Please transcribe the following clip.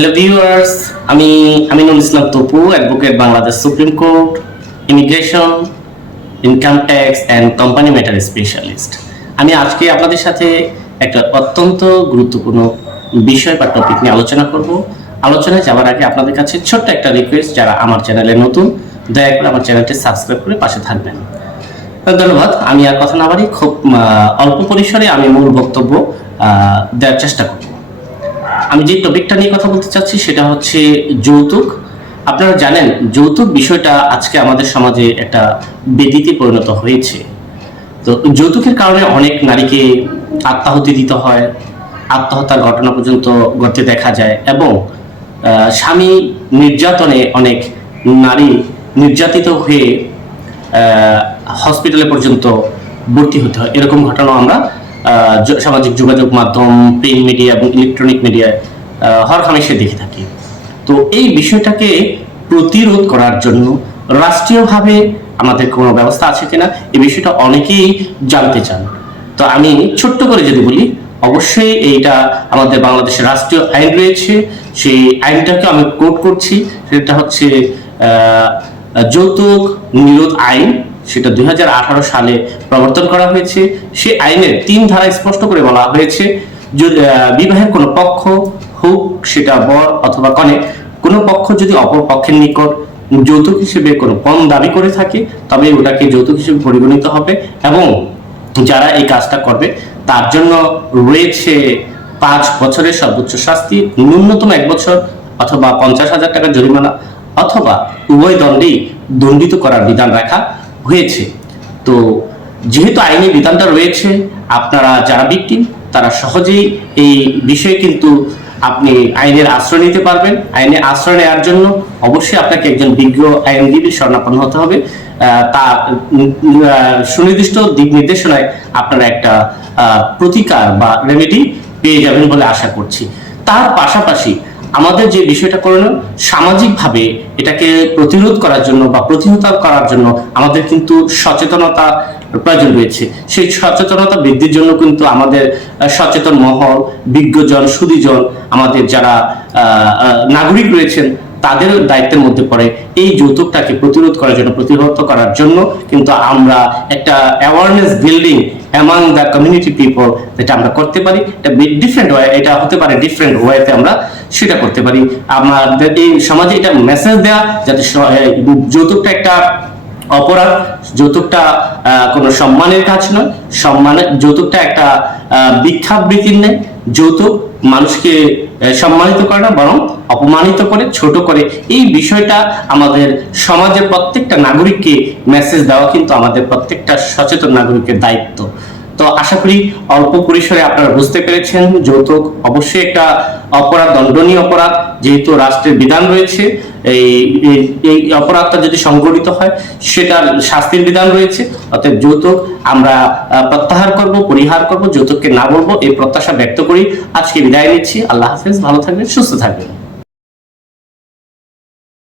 Hello viewers আমি Aminul Islam Topu advocate Bangladesh supreme court immigration income tax and company matter specialist আমি আজকে আপনাদের সাথে একটা অত্যন্ত গুরুত্বপূর্ণ বিষয় বা টপিক নিয়ে আলোচনা করব। আলোচনায় যাওয়ার আগে আপনাদের কাছে ছোট্ট একটা রিকোয়েস্ট যারা আমার চ্যানেলে নতুন, দয়া করে আমার চ্যানেলটি সাবস্ক্রাইব করে পাশে থাকবেন। ধন্যবাদ। আমি আর কথা না বাড়ি খুব অল্প পরিসরে আমি মূল বক্তব্য দেওয়ার চেষ্টা করব। আমি যে টপিকটা নিয়ে কথা বলতে চাচ্ছি সেটা হচ্ছে যৌতুক। আপনারা জানেন, যৌতুক বিষয়টা আজকে আমাদের সমাজে একটা বেদিতে পরিণত হয়েছে। তো যৌতুকের কারণে অনেক নারীকে আত্মাহুতি দিতে হয়, আত্মহত্যার ঘটনা পর্যন্ত ঘটতে দেখা যায় এবং স্বামী নির্যাতনে অনেক নারী নির্যাতিত হয়ে হসপিটালে পর্যন্ত ভর্তি হতে হয়। এরকম ঘটনা আমরা সামাজিক যোগাযোগ মাধ্যম, প্রিন্ট মিডিয়া এবং ইলেকট্রনিক মিডিয়ায় হর হামেশে দেখে থাকি। তো এই বিষয়টাকে প্রতিরোধ করার জন্য রাষ্ট্রীয়ভাবে আমাদের কোনো ব্যবস্থা আছে কিনা, এই বিষয়টা অনেকেই জানতে চান। তো আমি ছোট্ট করে যদি বলি, অবশ্যই এইটা আমাদের বাংলাদেশের রাষ্ট্রীয় আইন রয়েছে। সেই আইনটাকে আমি কোট করছি, সেটা হচ্ছে যৌতুক, নিরোধ আইন। সেটা দুই হাজার আঠারো সালে প্রবর্তন করা হয়েছে। সে আইনের তিন ধারা স্পষ্ট করে বলা হয়েছে বিবাহের কোনো পক্ষ হোক, সেটা বর অথবা কনে, কোনো পক্ষ যদি অপর পক্ষের নিকট যৌতুক হিসেবে কোনো পণ দাবি করে থাকে, তবে ওটাকে যৌতুক হিসেবে পরিগণিত হবে এবং যারা এই কাজটা করবে, তার জন্য রয়েছে পাঁচ বছরের সর্বোচ্চ শাস্তি, ন্যূনতম এক বছর অথবা পঞ্চাশ হাজার টাকা জরিমানা অথবা উভয় দণ্ডেই দণ্ডিত করার বিধান রাখা হয়েছে। তো যেহেতু আইনি বিধানটা রয়েছে, আপনারা যারা বিক্টিম তারা সহজেই এই বিষয়ে কিন্তু আপনি আইনের আশ্রয় নিতে পারবেন। আইনে আশ্রয় নেওয়ার জন্য অবশ্যই আপনাকে একজন বিজ্ঞ আইনজীবী শরণাপন্ন হতে হবে। তার সুনির্দিষ্ট দিক নির্দেশনায় আপনারা একটা প্রতিকার বা রেমেডি পেয়ে যাবেন বলে আশা করছি। তার পাশাপাশি আমাদের যে বিষয়টা করণীয়, সামাজিকভাবে এটাকে প্রতিরোধ করার জন্য বা প্রতিহত করার জন্য আমাদের কিন্তু সচেতনতা প্রয়োজন রয়েছে। সেই সচেতনতা বৃদ্ধির জন্য কিন্তু আমাদের সচেতন মহল, বিজ্ঞজন, সুদীজন, আমাদের যারা নাগরিক রয়েছেন তাদের দায়িত্বের মধ্যে পড়ে এই যৌতুকটাকে প্রতিরোধ করার জন্য, প্রতিহত করার জন্য কিন্তু আমরা একটা awareness building among the community people যেটা আমরা করতে পারি। এটা ডিফারেন্ট ওয়ে এটা হতে পারে ডিফারেন্ট ওয়েতে আমরা সেটা করতে পারি। আমাদের এই সমাজে এটা মেসেজ দেওয়া যাতে যৌতুকটা একটা অপরাধ যৌতুকটা কোনো সম্মানের কাজ নয়। সম্মানের, যৌতুকটা একটা বিখ্যাবৃত্তির নেই যৌতুক মানুষকে সম্মানিত করে না, বরং অপমানিত করে, ছোট করে। এই বিষয়টা আমাদের সমাজের প্রত্যেকটা নাগরিককে মেসেজ দেওয়া কিন্তু আমাদের প্রত্যেকটা সচেতন নাগরিকের দায়িত্ব। তো আশা করি অল্প পরিসরে আপনারা বুঝতে পেরেছেন যৌতুক অবশ্যই একটা অপরাধ, দণ্ডনীয় অপরাধ, যেহেতু রাষ্ট্রের বিধান রয়েছে, এই, এই- অপরাধটা যদি সংঘটিত হয়, সেটার শাস্তির বিধান রয়েছে, অতএব যৌতুক আমরা প্রত্যাহার করব, পরিহার করব, যৌতুককে না বলব, এই প্রত্যাশা ব্যক্ত করি। আজকে বিদায় নিচ্ছি, আল্লাহ হাফেজ, ভালো থাকবেন, সুস্থ থাকবেন।